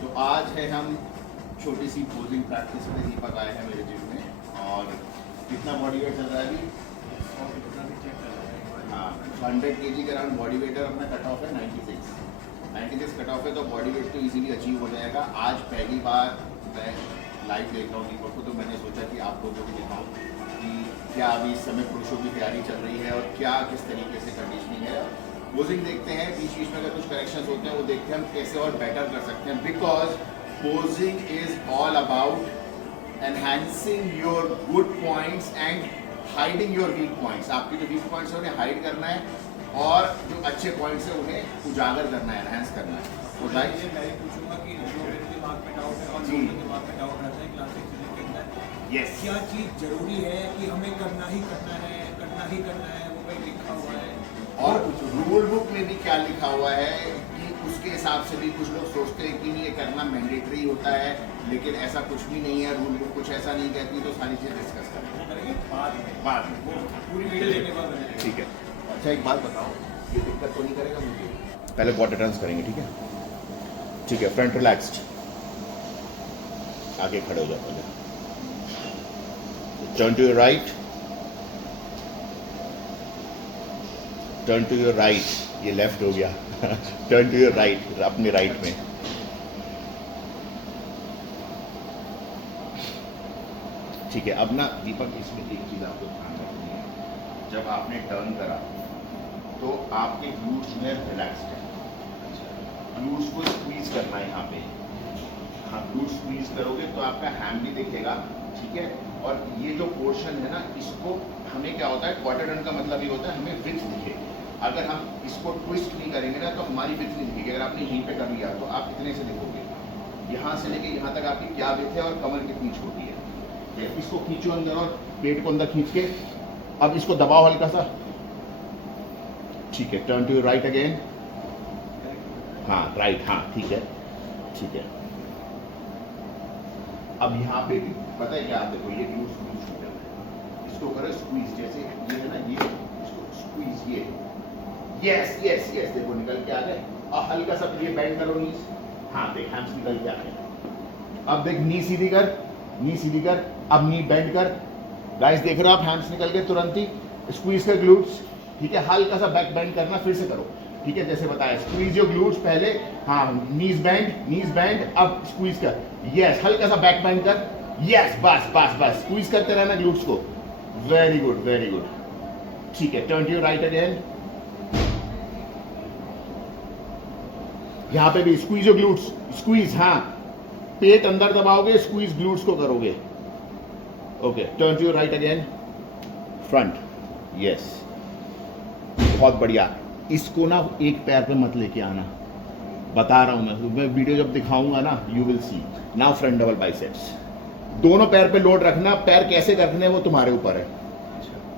तो आज है हम छोटी सी पोजिंग प्रैक्टिस में दीपक आए हैं मेरे जिम में। और कितना बॉडी वेट चल रहा है अभी? हाँ, 100 kg के अराउंड बॉडी वेट है। अपना कट ऑफ है 96 कट ऑफ है, तो बॉडी वेट तो इजीली अचीव हो जाएगा। आज पहली बार मैं लाइव देख रहा हूँ दीपक को, तो मैंने सोचा कि आप लोगों को दिखाऊँ कि क्या अभी इस समय पुरुषों की तैयारी चल रही है और क्या किस तरीके से कंडीशनिंग है। पोजिंग देखते हैं, बीच बीच में अगर कुछ करेक्शंस होते हैं वो देखते हैं हम कैसे और बेटर कर सकते हैं। Because posing is all about enhancing your good points and hiding your weak points. आपके जो वीक पॉइंट्स हैं उन्हें हाइड करना है और जो अच्छे पॉइंट्स हैं उन्हें उजागर करना है, एनहांस करना है। तो भाई ये मैं ही पूछूंगा कि जो मेरे दिमाग में डाउट है और जी। जो दिमाग में डाउट रहता है क्लासिक फिजिक के अंदर, यस, क्या चीज़ जरूरी है कि हमें करना ही करना है वो कहीं लिखा हुआ है? और रूल बुक में भी क्या लिखा हुआ है कि उसके हिसाब से भी कुछ लोग सोचते हैं कि नहीं ये करना मैंडेटरी होता है, लेकिन ऐसा कुछ भी नहीं है। रूल बुक कुछ ऐसा नहीं कहती। तो सारी चीज़ें डिस्कस करेंगे बाद में। वो पूरी वीडियो देखने के बाद बनेगा। ठीक है। अच्छा एक बात बताओ, ये दिक्कत तो नहीं करेगा मुझे? पहले बॉडी टर्न्स करेंगे, ठीक है? ठीक है, फ्रंट रिलैक्स्ड, आगे खड़े हो जाओ पहले। Turn to your right, turn to your right, ये लेफ्ट हो गया। टर्न टू योर राइट, अपने राइट में। ठीक है। अब ना दीपक, इसमें एक चीज़ आपको ध्यान रखनी है। जब आपने टर्न करा तो आपके ग्लूट्स में रिलैक्स्ड है। ग्लूट्स को स्क्वीज करना है यहाँ पे। हाँ, ग्लूट्स स्क्वीज करोगे तो आपका हैम भी दिखेगा, ठीक है? और ये जो पोर्शन है ना, इसको हमें क्या होता है, क्वार्टर टर्न का मतलब ये होता है हमें विड्थ दिखे। अगर हम इसको ट्विस्ट नहीं करेंगे ना तो हमारी विड्थ नहीं दिखेगी। अगर आपने यहीं पे कर लिया तो आप इतने से देखोगे, यहाँ से लेके यहाँ तक आपकी क्या विड्थ है और कमर कितनी छोटी है। इसको खींचो अंदर और पेट को अंदर खींच के अब इसको दबाओ हल्का सा। ठीक है, turn to your right again. हाँ राइट, हाँ ठीक है, ठीक है। अब यहाँ पे भी पता है क्या, आप देखो ये ग्लूट्स स्क्वीज होते हैं, इसको करो स्क्वीज, जैसे ये है ना, ये इसको स्क्वीज, ये यस यस यस, देखो निकल के आ गए। और हल्का सा ये बेंड करो नीज। हाँ देख, हैम्स निकल के आ गए। अब देख, नी सीधी कर, नी सीधी कर, अब नी बेंड कर। गाइस देख रहे हो आप, हैम्स निकल के तुरंत ही। स्क्वीज कर ग्लूट्स, ठीक है? हल्का सा बैक बेंड करना, फिर से करो, ठीक है? जैसे बताया, स्क्वीज योर ग्लूट्स पहले। हाँ, नीज बेंड, अब स्क्वीज कर। यस, हल्का सा बैक बेंड कर। यस, बस बस बस, स्क्वीज करते रहना ग्लूट्स को। Very good, very good. ठीक है, turn to your right again. यहां पे भी स्क्वीज योर ग्लूट्स, स्क्वीज। हाँ, पेट अंदर दबाओगे, स्क्वीज ग्लूट्स को करोगे। Okay, turn to your right again, front. Yes, बहुत बढ़िया। इसको ना एक पैर पे मत लेके आना, बता रहा हूं मैं वीडियो जब दिखाऊंगा ना, you will see. Now front double biceps, दोनों पैर पे लोड रखना। पैर कैसे रखने हैं वो तुम्हारे ऊपर है,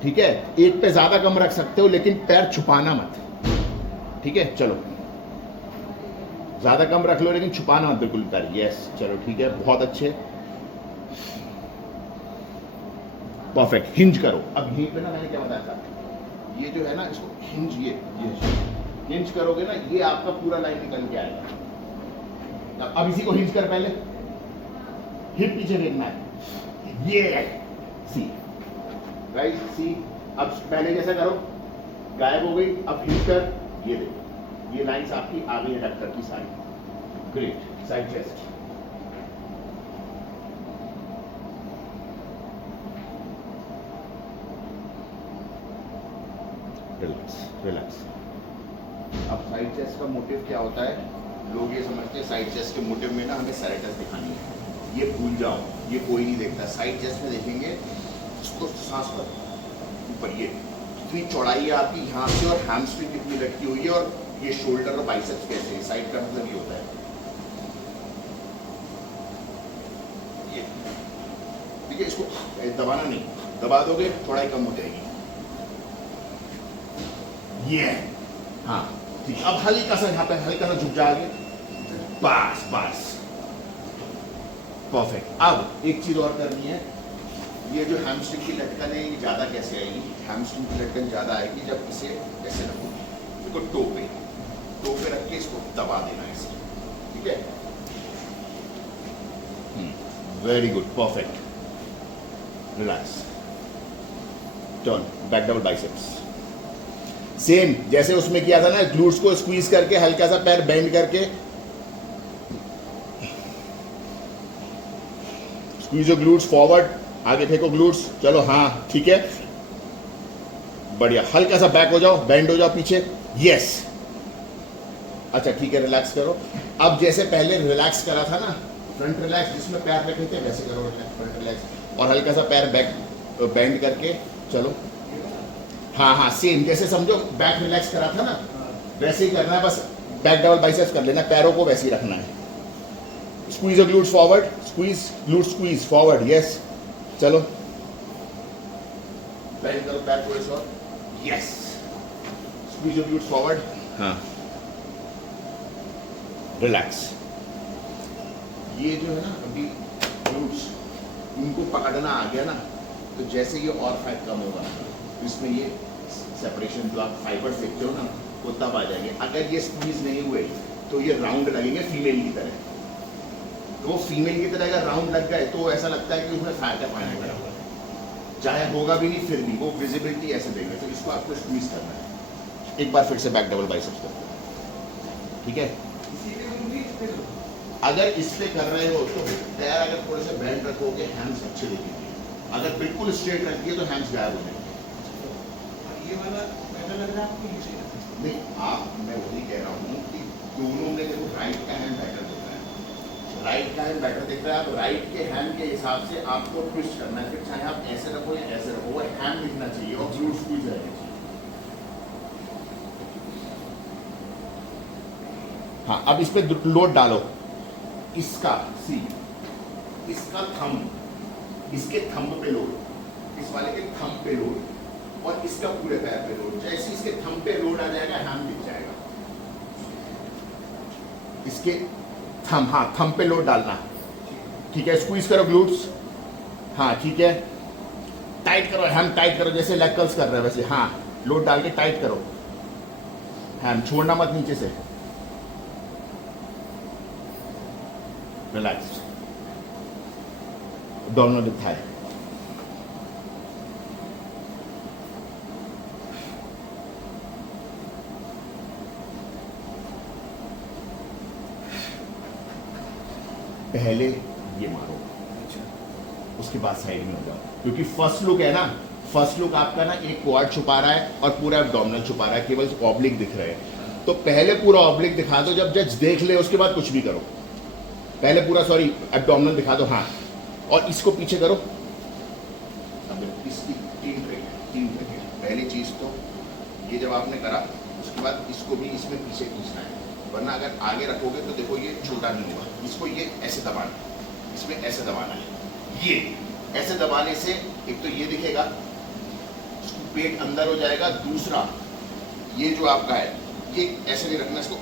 ठीक है? एक पे ज्यादा कम रख सकते हो, लेकिन पैर छुपाना मत, ठीक है? चलो, ज्यादा कम रख लो लेकिन छुपाना मत बिल्कुल पैर। यस, चलो ठीक है, बहुत अच्छे, परफेक्ट। हिंज करो। अब यहीं पे ना मैंने क्या बताया था, ये जो है ना, इसको हिंज, ये हिंज करोगे ना, ये आपका पूरा लाइन निकल के आएगा। अब इसी को हिंज कर पहले, हिप पीछे देखना है। ये सी, राइट, सी। अब पहले जैसा करो, गायब हो गई। अब हिंज कर, ये देखो, ये लाइंस आपकी आ गई है डक्टर की सारी। Great, side chest. Relax, relax. अब साइड चेस्ट का मोटिव क्या होता है? लोग ये समझते हैं साइड चेस्ट के मोटिव में ना हमें सैरेटस दिखानी है। ये भूल जाओ, ये कोई नहीं देखता। साइड चेस्ट में देखेंगे, इसको सांस पर ऊपर, ये कितनी चौड़ाई है आपकी यहाँ से, और हैमस्ट्रिंग कितनी लटकी हुई है, और ये शोल्डर और बाइसेप्स कैसे है। साइड का मतलब ये होता है, ये ठीक है? इसको दबाना नहीं, दबा दोगे चौड़ाई कम हो जाएगी। ये हाँ ठीक है। अब हल्का सा यहाँ पे हल्का सा झुक जाओगे, बस बस, परफेक्ट। अब एक चीज और करनी है, ये जो हैमस्ट्रिंग की लटकन है ये ज़्यादा कैसे आएगी? हैमस्ट्रिंग की लटकन ज़्यादा आएगी जब इसे ऐसे रखोगे, इसको टो पे रख के इसको दबा देना ऐसे, ठीक है? Very good, perfect. Relax. Turn, back double biceps. Same जैसे उसमें किया था ना, ग्लूट्स को स्क्वीज करके हल्का सा पैर बेंड करके, स्क्वीज योर ग्लूट्स फॉरवर्ड, आगे फेंको ग्लूट्स. चलो हाँ ठीक है, बढ़िया. हल्का सा बैक हो जाओ, बेंड हो जाओ पीछे. यस, अच्छा ठीक है, रिलैक्स करो. अब जैसे पहले रिलैक्स करा था ना, फ्रंट रिलैक्स जिसमें पैर रखे थे, वैसे करो फ्रंट रिलैक्स, और हल्का सा पैर बैक बेंड करके चलो. हाँ हाँ, सेम जैसे समझो बैक रिलैक्स करा था ना, वैसे ही करना है. बस बैक डबल बाइसेप्स कर लेना, पैरों को वैसे ही रखना है. Squeeze your glutes forward, squeeze glute squeeze forward. Yes, चलो बेंड करो पैर थोड़े से और. Yes, squeeze your glutes forward. हाँ, रिलैक्स. ये जो है ना अभी ग्लूट्स, इनको पकड़ना आ गया ना, तो जैसे ये और फैट कम होगा, इसमें ये सेपरेशन जो आप फाइबर फेंकते हो ना, वो तब आ जाएंगे. अगर ये स्क्वीज नहीं हुए तो ये राउंड लगेंगे फीमेल की तरह. तो वो फीमेल की तरह अगर राउंड लग गए तो ऐसा लगता है कि उसमें फैट है पाने लगा हुआ, चाहे होगा भी नहीं फिर भी वो विजिबिलिटी ऐसे देंगे. तो इसको आपको स्क्वीज करना है. एक बार फिर से बैक डबल बाइसेप्स करते हैं, ठीक है. अगर इस पे कर रहे हो तो पैर अगर थोड़े से बेंड रखोगे, हैंड्स अच्छे दिखेंगे. अगर बिल्कुल स्ट्रेट रखिए तो हैंड्स गायब हो जाएंगे. ये वाला बेटर लग रहा है आपको ये सही? नहीं, आप, मैं वही कह रहा हूँ कि दोनों में देखो राइट का हैंड बेटर दिख रहा है, राइट का हैंड बेटर दिख रहा है. तो राइट के हैंड के हिसाब से आपको ट्विस्ट करना है. फिर चाहे आप ऐसे रखो या ऐसे रखो, वो हैंड दिखना चाहिए और ग्लूट्स स्क्वीज रहने चाहिए. हाँ, अब इस पे लोड डालो. इसका सी, इसका थंब, इसके थंब पे लोड, इस वाले के थंब पे लोड, और इसका पूरे पैर पे लोड. जैसे इसके थंब पे लोड आ जाएगा, हैंड दिख जाएगा. इसके थंब, हाँ थंब पे लोड डालना, ठीक है. स्क्वीज करो ग्लूट्स. हाँ ठीक है, टाइट करो, हैम टाइट करो जैसे लेग कर्ल्स कर रहे हैं वैसे. हाँ, लोड डाल के टाइट करो, हैम छोड़ना मत नीचे से. रिलैक्स. abdominal with thigh. पहले ये मारो, उसके बाद साइड में हो जाओ. क्योंकि फर्स्ट लुक है ना, फर्स्ट लुक आपका ना एक क्वाड छुपा रहा है और पूरा एब्डोमिनल छुपा रहा है, केवल ऑब्लिक दिख रहे हैं. तो पहले पूरा ऑब्लिक दिखा दो, जब जज देख ले उसके बाद कुछ भी करो. पहले पूरा एब्डोमिनल दिखा दो. हाँ, और इसको पीछे करो. अब इसकी तीन ट्रिक. पहली चीज तो ये जब आपने करा, उसके बाद इसको भी इसमें पीछे खींचना है, वरना अगर आगे रखोगे तो देखो ये छोटा नहीं होगा. इसको ये ऐसे दबाना है, इसमें ऐसे दबाना है. ये ऐसे दबाने से एक तो ये दिखेगा, पेट अंदर हो जाएगा. दूसरा ये जो आपका है, ये ऐसे नहीं रखना, इसको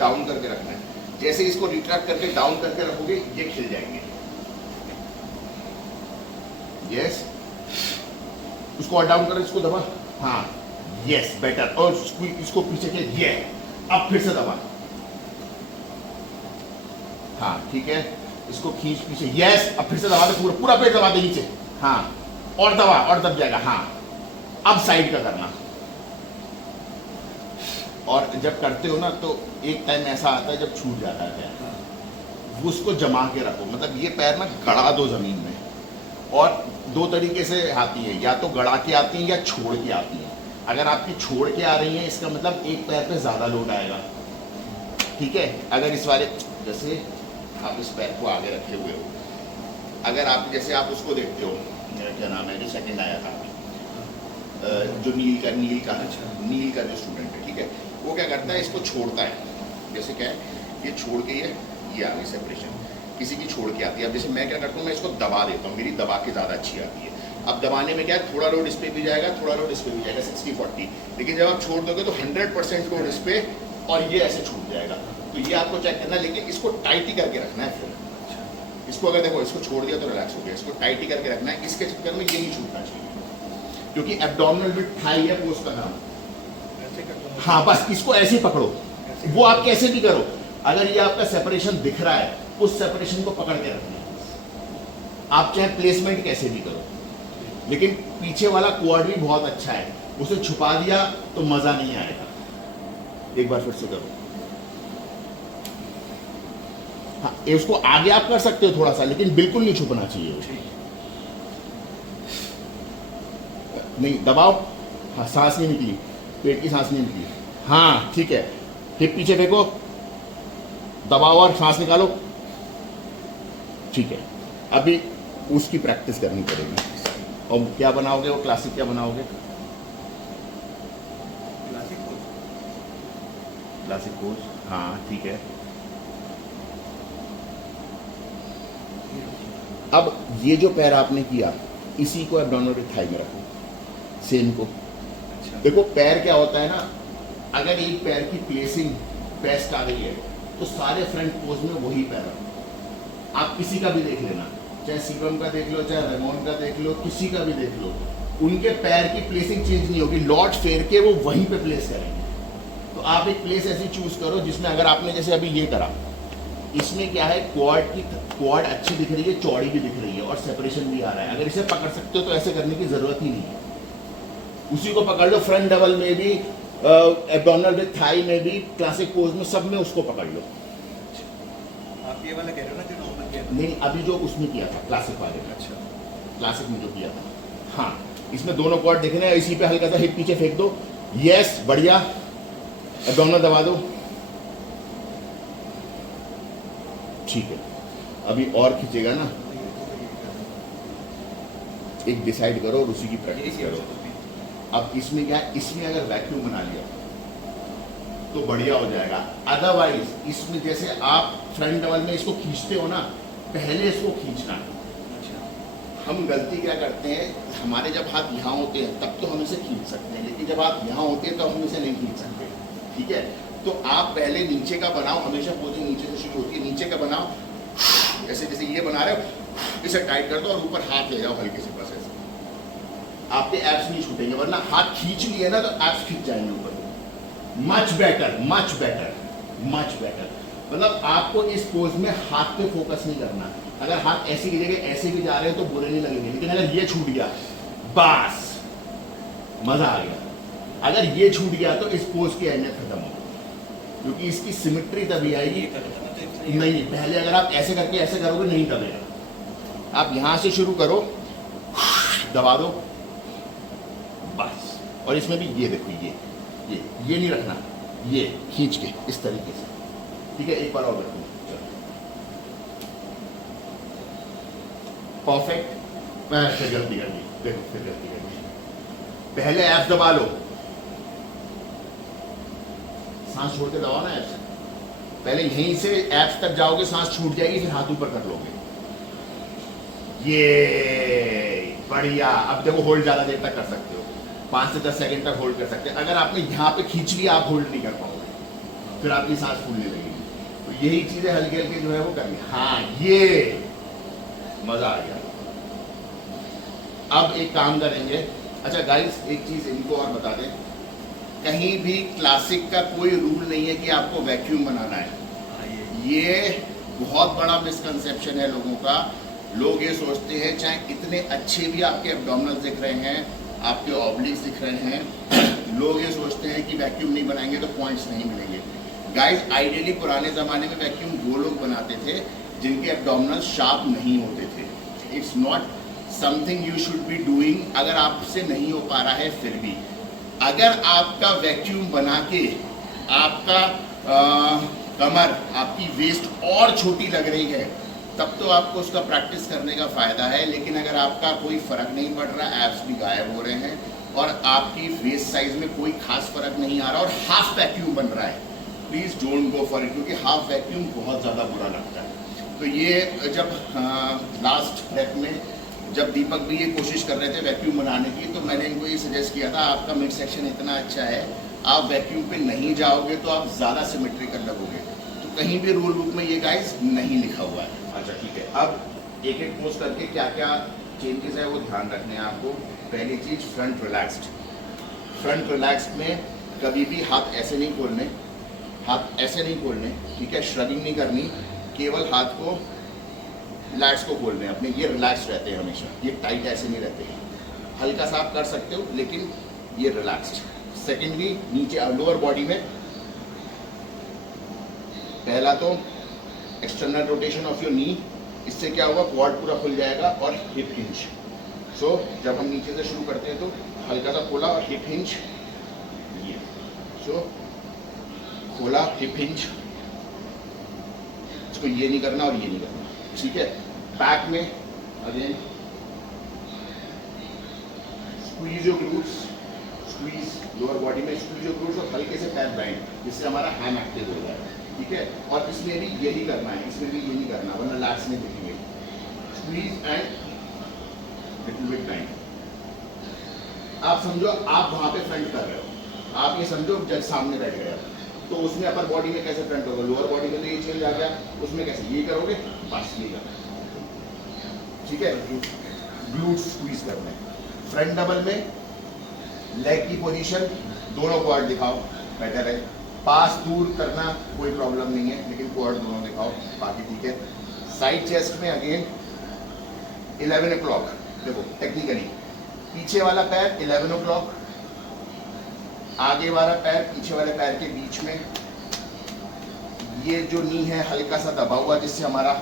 डाउन करके रखना है. जैसे इसको रिट्रैक्ट करके डाउन करके रखोगे, ये खिल जाएंगे. यस, उसको और डाउन करो, इसको दबा. हाँ, यस, बेटर. और इसको पीछे के, ये अब फिर से दबा. हाँ ठीक है, इसको खींच पीछे. यस, अब फिर से दबा दे, पूरा पेट दबा दे नीचे. हाँ, और दबा, और दब जाएगा. हाँ, अब साइड का करना. और जब करते हो ना तो एक टाइम ऐसा आता है जब छूट जाता है पैर, उसको जमा के रखो. मतलब ये पैर ना गड़ा दो जमीन में. और दो तरीके से आती है, या तो गड़ा के आती है या छोड़ के आती है. अगर आपकी छोड़ के आ रही है, इसका मतलब एक पैर पे ज़्यादा लोड आएगा. ठीक है, अगर इस वाले, जैसे आप इस पैर को आगे रखे हुए हो, अगर आप जैसे आप उसको देखते हो, क्या नाम है जो सेकंड आया था, जो नील का जो स्टूडेंट है, ठीक है, वो क्या करता है, इसको छोड़ता है. जैसे क्या है, ये छोड़ के ये आ गई सेपरेशन, किसी की छोड़ के आती है. अब जैसे मैं क्या करता हूँ, मैं इसको दबा देता हूँ, मेरी दबा के ज़्यादा अच्छी आती है. अब दबाने में क्या है, थोड़ा लोड इस पे भी जाएगा, थोड़ा लोड इस पे भी जाएगा, 60-40. लेकिन जब आप छोड़ दोगे तो 100% लोड इस पे, और ये ऐसे छूट जाएगा. तो ये आपको चेक करना है, लेकिन इसको टाइट ही करके रखना है. फिर इसको अगर देखो, इसको छोड़ दिया तो रिलैक्स हो गया, इसको टाइट ही करके रखना है. इसके चक्कर में ये नहीं छूटना चाहिए, क्योंकि एब्डोमिनल विद थाई है पोज का नाम. हाँ, बस इसको ऐसे ही पकड़ो. वो आप कैसे भी करो, अगर ये आपका सेपरेशन दिख रहा है, उस सेपरेशन को पकड़ के रखना है. आप चाहे प्लेसमेंट कैसे भी करो, लेकिन पीछे वाला क्वाड भी बहुत अच्छा है, उसे छुपा दिया तो मजा नहीं आएगा। एक बार फिर से करो। हाँ, ये उसको आगे आप कर सकते हो थोड़ा सा, लेकिन बिल्कुल नहीं छुपना चाहिए वो। नहीं दबाओ, हाँ सांस नहीं निकली, पेट की सांस नहीं निकली, हाँ ठीक है। हिप पीछे फेंको, दबाओ और सांस निकालो, ठीक है। अभी उसकी प्रैक्टिस करनी पड़ेगी। और क्या बनाओगे, वो क्लासिक क्या बनाओगे? क्लासिक पोज, हाँ ठीक है। अब ये जो पैर आपने किया, इसी को एब्डोमिनल विद थाई में रखो, सेम को। देखो पैर क्या होता है ना, अगर एक पैर की प्लेसिंग बेस्ट आ गई है तो सारे फ्रंट पोज में वही पैर रखो। आप किसी का भी देख लेना, चाहे शिवम का देख लो, चाहे रेमोन का देख लो, किसी का भी देख लो, उनके पैर की प्लेसिंग चेंज नहीं होगी, लॉर्ड फेर के वो वहीं पे प्लेस करेंगे। तो आप एक प्लेस ऐसी चूज करो जिसमें अगर आपने जैसे अभी ये करा, इसमें क्या है, क्वाड अच्छी दिख रही है, चौड़ी भी दिख रही है और सेपरेशन भी आ रहा है। अगर इसे पकड़ सकते हो तो ऐसे करने की जरूरत ही नहीं है, उसी को पकड़ लो। फ्रंट डबल में भी, एब्डोमिनल विद थाई में भी, क्लासिक पोज में, सब में उसको पकड़ लो। आप ये वाला कह रहे हो ना जो नॉर्मल किया? नहीं, अभी जो उसमें किया था क्लासिक वाले में, अच्छा क्लासिक में जो किया था, हाँ इसमें दोनों क्वाड दिख रहे हैं। इसी पे हल्का सा हिप पीछे फेंक दो, यस बढ़िया, एब्डोमिनल दबा दो, ठीक है। अभी और खींचेगा ना, एक डिसाइड करो और उसी की प्रैक्टिस करो। अब इसमें क्या है, इसमें अगर वैक्यूम बना लिया तो बढ़िया हो जाएगा। अदरवाइज इसमें जैसे आप फ्रंट डबल में इसको खींचते हो ना, पहले इसको खींचना है। हम गलती क्या करते हैं, हमारे जब हाथ यहाँ होते हैं तब तो हम इसे खींच सकते हैं, लेकिन जब हाथ यहाँ होते हैं तो हम इसे नहीं खींच सकते, ठीक है। तो आप पहले नीचे का बनाओ, हमेशा पोजिंग नीचे से शुरू होती है, नीचे का बनाओ, ऐसे जैसे ये बना रहे हो, इसे टाइट कर दो और ऊपर हाथ ले जाओ हल्के से, बस ऐसे। आपके एब्स नहीं छूटेंगे, वरना हाथ खींच लिए ना तो एब्स खींच जाएंगे ऊपर। Much better, much better, much better. मतलब आपको इस पोज में हाथ पे फोकस नहीं करना। अगर हाथ ऐसे की जगह ऐसे भी जा रहे हैं तो बुरे नहीं लगेंगे, लेकिन अगर ये छूट गया, बस मजा आ गया। अगर ये छूट गया तो इस पोज की अहमियत खत्म हो, क्योंकक्योंकि इसकी सिमेट्री तभी आएगी। नहीं, पहले अगर आप ऐसे करके ऐसे करोगे नहीं दबेगा। आप यहाँ से शुरू करो, दबा दो बस। और इसमें भी ये देखो, ये नहीं रखना, ये खींच के इस तरीके से, ठीक है। एक बार और रखो, परफेक्ट। मैं फिर गलती कर दी, देखो फिर गलती कर दी। पहले एफ दबा लो, सांस छोड़ के दबाओ ना एफ। पहले यहीं से एफ तक जाओगे, सांस छूट जाएगी, फिर हाथ ऊपर कर लोगे। ये बढ़िया। अब देखो होल्ड ज्यादा देर तक कर सकते हो, 5 से 10 सेकंड तक होल्ड कर सकते हैं। अगर आपने यहाँ पे खींच लिया, आप होल्ड नहीं कर पाओगे, फिर आपकी सांस फूलने लगेगी। तो यही चीजें हल्के हल्के जो है वो करनी। हाँ, ये मजा आ गया। अब एक काम करेंगे। अच्छा गाइस, एक चीज इनको और बता दें, कहीं भी क्लासिक का कोई रूल नहीं है कि आपको वैक्यूम बनाना है। ये बहुत बड़ा मिसकंसेप्शन है लोगों का। लोग ये सोचते हैं चाहे इतने अच्छे भी आपके एब्डोमिनल्स दिख रहे हैं, आपके ऑब्लिक्स दिख रहे हैं, लोग ये सोचते हैं कि वैक्यूम नहीं बनाएंगे तो पॉइंट्स नहीं मिलेंगे। गाइस, आइडियली पुराने ज़माने में वैक्यूम वो लोग बनाते थे जिनके एब्डोमिनल्स शार्प नहीं होते थे। It's not something you should be doing. अगर आपसे नहीं हो पा रहा है फिर भी, अगर आपका वैक्यूम बना के आपका कमर, आपकी वेस्ट और छोटी लग रही है, तब तो आपको उसका प्रैक्टिस करने का फ़ायदा है। लेकिन अगर आपका कोई फ़र्क नहीं पड़ रहा, एब्स भी गायब हो रहे हैं और आपकी वेस्ट साइज में कोई खास फ़र्क नहीं आ रहा और हाफ वैक्यूम बन रहा है, please don't go for it, क्योंकि हाफ वैक्यूम बहुत ज़्यादा बुरा लगता है। तो ये जब लास्ट ब्रेक में जब दीपक भी ये कोशिश कर रहे थे वैक्यूम बनाने की, तो मैंने इनको ये सजेस्ट किया था, आपका मिड सेक्शन इतना अच्छा है, आप वैक्यूम पे नहीं जाओगे तो आप ज़्यादा सिमेट्रिकल लगोगे। तो कहीं भी रूल बुक में ये गाइस नहीं लिखा हुआ है। अच्छा ठीक है, अब एक एक पोज करके क्या क्या चेंजेस है वो ध्यान रखने हैं आपको। पहली चीज़, फ्रंट रिलैक्स्ड। फ्रंट रिलैक्स्ड में कभी भी हाथ ऐसे नहीं खोलने, हाथ ऐसे नहीं खोलने, ठीक है। श्रगिंग नहीं करनी, केवल हाथ को लैट्स को खोल रहे हैं अपने, ये रिलैक्स रहते हैं हमेशा, ये टाइट ऐसे नहीं रहते हैं। हल्का सा आप कर सकते हो लेकिन ये रिलैक्स्ड। सेकेंडली नीचे लोअर बॉडी में पहला तो external rotation of your knee, इससे क्या होगा क्वाड पूरा खुल जाएगा और हिप हिंज। सो जब हम नीचे से शुरू करते हैं तो हल्का सा खोला और हिप हिंज, ये सो खोला हिप हिंज, इसको ये नहीं करना और ये नहीं करना, ठीक है। बैक में again squeeze your glutes, squeeze lower body में स्क्वीज योर ग्लूट्स और हल्के से पैर बैंड, जिससे हमारा हैम एक्टिव हो जाएगा, ठीक है। और इसमें भी यही करना है, इसमें भी यही करना है, वरना लैट्स में दिखेंगे। Squeeze and little bit band. आप समझो आप वहां पे फ्रंट कर रहे हो, आप ये समझो जज सामने बैठ गया तो उसमें अपर बॉडी में कैसे फ्रंट होगा, लोअर बॉडी में तो ये चेंज आ गया, उसमें कैसे ये करोगे, बस ये करना, ठीक है। ग्लूट्स स्क्वीज करना है। फ्रंट डबल में लेग की पोजीशन दोनों क्वाड दिखाओ, बेटर है। पास दूर करना कोई प्रॉब्लम नहीं है, लेकिन क्वाड दोनों दिखाओ, बाकी ठीक है। साइड चेस्ट में अगेन 11 o'clock, देखो टेक्निकली पीछे वाला पैर 11 o'clock, आगे वाला पैर पीछे वाले पैर के बीच में, ये जो नी है हल्का सा दबा हुआ जिससे हमारा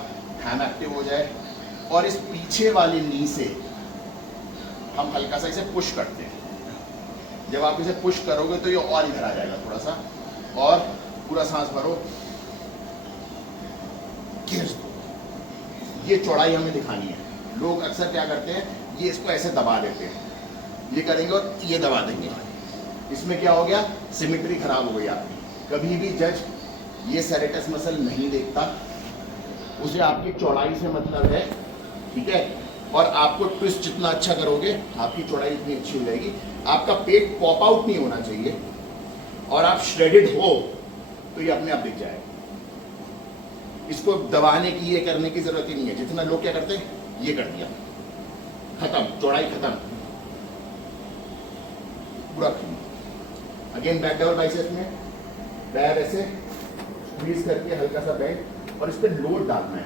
हैम एक्टिव हो जाए, और इस पीछे वाली नी से हम हल्का सा इसे पुश करते हैं। जब आप इसे पुश करोगे तो ये और इधर आ जाएगा थोड़ा सा, और पूरा सांस भरो, खींच दो। ये चौड़ाई हमें दिखानी है। लोग अक्सर क्या करते हैं, ये इसको ऐसे दबा देते हैं, ये करेंगे और ये दबा देंगे, इसमें क्या हो गया, सिमेट्री खराब हो गई आपकी। कभी भी जज ये सेरेटस मसल नहीं देखता, उसे आपकी चौड़ाई से मतलब है, ठीक है। और आपको ट्विस्ट जितना अच्छा करोगे आपकी चौड़ाई इतनी अच्छी हो जाएगी। आपका पेट पॉप आउट नहीं होना चाहिए, और आप श्रेडेड हो तो ये अपने आप दिख जाएगा। इसको दबाने की ये करने की जरूरत ही नहीं है। जितना लोग क्या करते हैं, ये कर दिया, खत्म, चौड़ाई खत्म, पूरा अगेन बैक डबल बाइसेप्स में पैर ऐसे स्क्वीज करके हल्का सा बेंड, और इस पे लोड डालना है।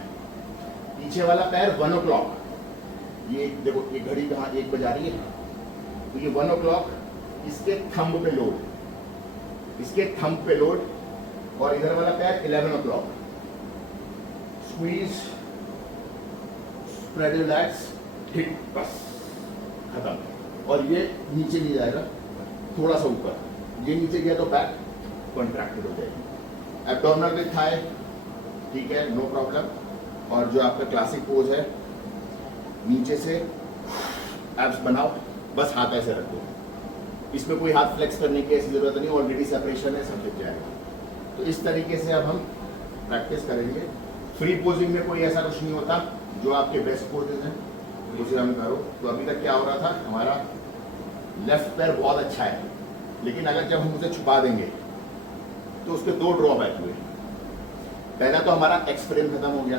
पीछे वाला पैर 1 o'clock, ये देखो ये घड़ी कहाँ 1 बजा रही है, तो ये 1 o'clock, इसके थंब पे लोड, इसके थंब पे लोड, और इधर वाला पैर 11 o'clock, squeeze, spread your lats, hit, बस खत्म। और ये नीचे नहीं जाएगा, थोड़ा सा ऊपर, ये नीचे गया तो बैक कॉन्ट्रैक्टेड हो जाएगी। एब्डोमिनल विद थाई, ठीक है, नो प्रॉब्लम। और जो आपका क्लासिक पोज है, नीचे से एब्स बनाओ, बस हाथ ऐसे रखो, इसमें कोई हाथ फ्लेक्स करने की ऐसी जरूरत नहीं, ऑलरेडी सेपरेशन है, सब दिख जाएगा। तो इस तरीके से अब हम प्रैक्टिस करेंगे। फ्री पोजिंग में कोई ऐसा कुछ नहीं होता, जो आपके बेस्ट पोजेज हैं उसे हम करो। तो अभी तक क्या हो रहा था, हमारा लेफ्ट पैर बहुत अच्छा है, लेकिन अगर जब हम उसे छुपा देंगे तो उसके 2 ड्रॉबैक हुए। पहला तो हमारा एक्स फ्रेम खत्म हो गया,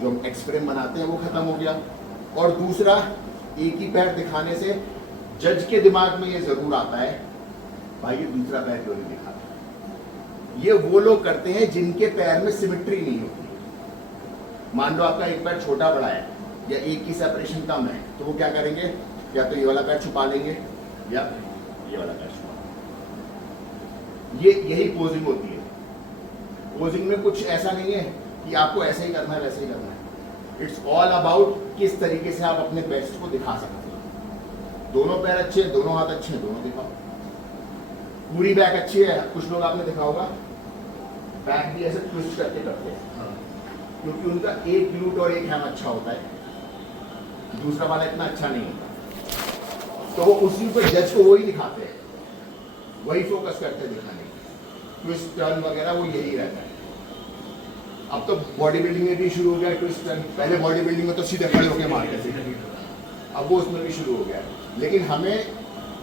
जो हम एक्स फ्रेम बनाते हैं वो खत्म हो गया, और दूसरा एक ही पैर दिखाने से जज के दिमाग में ये जरूर आता है, भाई ये दूसरा पैर क्यों नहीं दिखाता। ये वो लोग करते हैं जिनके पैर में सिमेट्री नहीं होती। मान लो आपका एक पैर छोटा बड़ा है, या एक की सेपरेशन कम है, तो वो क्या करेंगे, या तो ये वाला पैर छुपा लेंगे या ये वाला पैर छुपा। यही पोजिंग होती है। पोजिंग में कुछ ऐसा नहीं है कि आपको ऐसे ही करना है वैसे ही करना है। इट्स ऑल अबाउट किस तरीके से आप अपने बेस्ट को दिखा सकते हो। दोनों पैर अच्छे हैं, दोनों हाथ अच्छे हैं, दोनों दिखाओ। पूरी बैक अच्छी है, कुछ लोग आपने देखा होगा बैक भी ऐसे ट्विस्ट करके करते हैं, क्योंकि उनका एक ग्लूट और एक हैम अच्छा होता है, दूसरा वाला इतना अच्छा नहीं होता। तो वो उसी पे जज को वही दिखाते हैं, वही फोकस करते हैं दिखाने की। ट्विस्ट टर्न वगैरह वो यही रहता है। अब तो बॉडी बिल्डिंग में भी शुरू हो गया ट्विस्ट टर्न। पहले बॉडी बिल्डिंग में तो सीधे खड़े होकर मारते थे, अब वो उसमें भी शुरू हो गया है। लेकिन हमें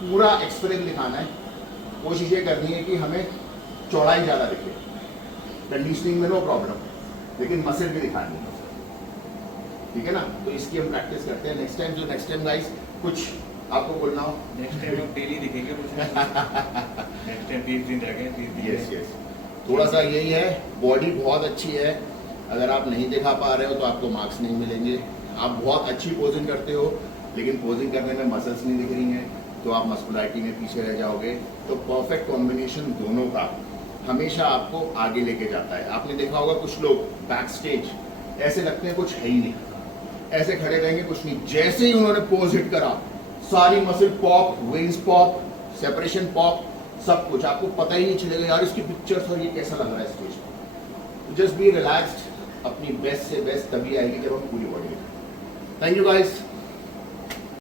पूरा एक्सप्रेस दिखाना है, कोशिश ये करनी है कि हमें चौड़ाई ज़्यादा दिखे। कंडीशनिंग में नो प्रॉब्लम, लेकिन मसल भी दिखानी है, ठीक है ना। तो इसकी हम प्रैक्टिस करते हैं। नेक्स्ट टाइम गाइस कुछ आपको बोलना हो, नेक्स्ट टाइम हम डेली दिखेंगे कुछ। नेक्स्ट टाइम 20 दिन रह गए, 20 दिन। यस थोड़ा सा यही है, बॉडी बहुत अच्छी है, अगर आप नहीं दिखा पा रहे हो तो आपको मार्क्स नहीं मिलेंगे। आप बहुत अच्छी पोजिंग करते हो लेकिन पोजिंग करने में मसल्स नहीं दिख रही हैं तो आप मस्कुलरिटी में पीछे रह जाओगे। तो परफेक्ट कॉम्बिनेशन दोनों का हमेशा आपको आगे लेके जाता है। आपने देखा होगा कुछ लोग बैक स्टेज ऐसे लगते हैं कुछ है ही नहीं, ऐसे खड़े रहेंगे कुछ नहीं, जैसे ही उन्होंने पोज हिट करा सारी muscle pop, veins pop, separation pop, सब कुछ आपको पता ही नहीं चलेगा यार इसकी पिक्चर्स और ये कैसा लग रहा है स्टेज पर। जस्ट बी रिलैक्स्ड, अपनी बेस्ट से बेस्ट तभी आएगी जब हम पूरी बॉडी। Thank you guys.